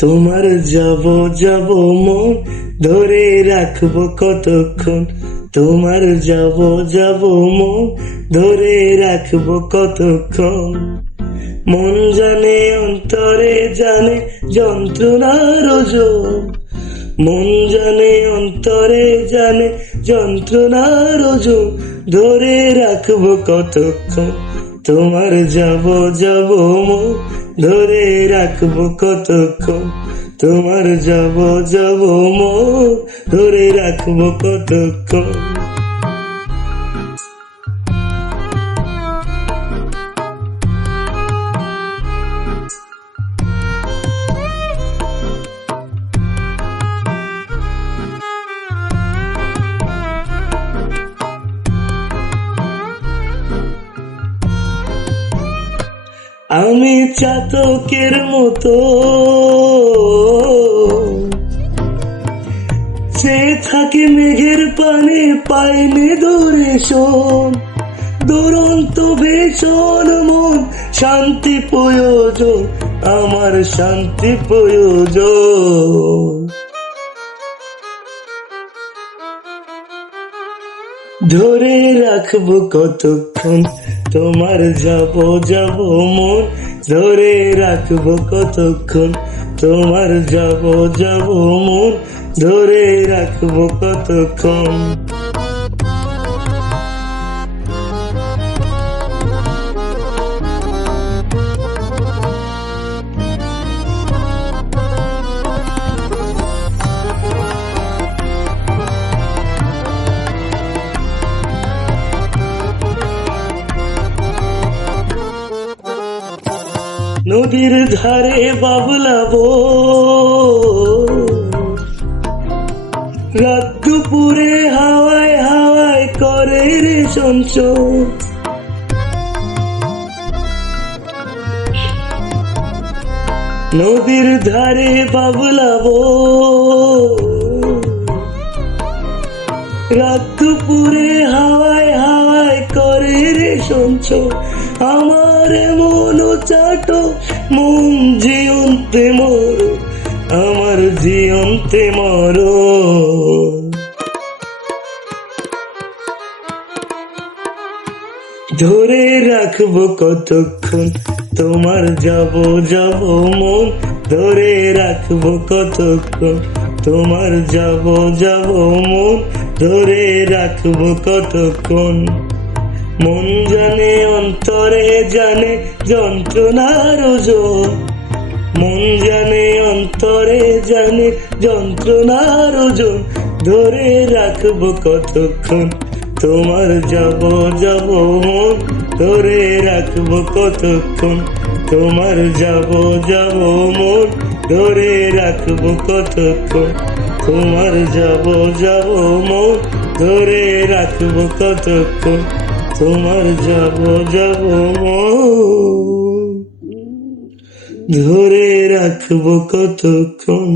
তোমার যাব যাব মন ধরে রাখবো কতক্ষণ, তোমার যাব যাব মন ধরে রাখবো কতক্ষণ। মন জানে অন্তরে জানে যন্ত্রণার ওজন, মন জানে অন্তরে জানে যন্ত্রণার ওজন, ধরে রাখবো কতক্ষণ। তোমার যাব যাব মন ধরে রাখবো কতক্ষণ, তোমার যাব যাব মন ধরে রাখবো কতক্ষণ। আমি চাতকের মতো সে থাকে মেঘের পানে, পাইনি ধরে শোন দুরন্ত ভীষণ মন, শান্তি প্রয়োজন আমার শান্তি প্রয়োজন। ধরে রাখবো কতক্ষণ, তোমার যাব যাব মন ধরে রাখবো কতক্ষণ, তোমার যাব যাব মন ধরে রাখবো কতক্ষণ। নদীর ধারে বাবলাবো রাত দুপুরে হাওয়ায় হাওয়ায় করে রে চঞ্চল। নদীর ধারে বাবলাবো রাত দুপুরে হাওয়ায় হাওয়ায় করে রে চঞ্চল। আমার মন চাটো মন জিয়ন্তে মর, আমার জিয়ন্তে মর। ধরে রাখবো কতক্ষণ, তোমার যাব যাব মন ধরে রাখবো কতক্ষণ, তোমার যাব যাব মন ধরে রাখবো কতক্ষণ। মন জানে অন্তরে জানে যন্ত্রণার ওজন, মন জানে অন্তরে জানে যন্ত্রণার ওজন, ধরে রাখবো কতক্ষণ। তোমার যাব যাব মন ধরে রাখবো কতক্ষণ, তোমার যাব যাব মন ধরে রাখবো কতক্ষণ, তোমার যাব যাব মন ধরে রাখবো কতক্ষণ, তোমার যাব যাব মন ধরে রাখবো কতক্ষণ।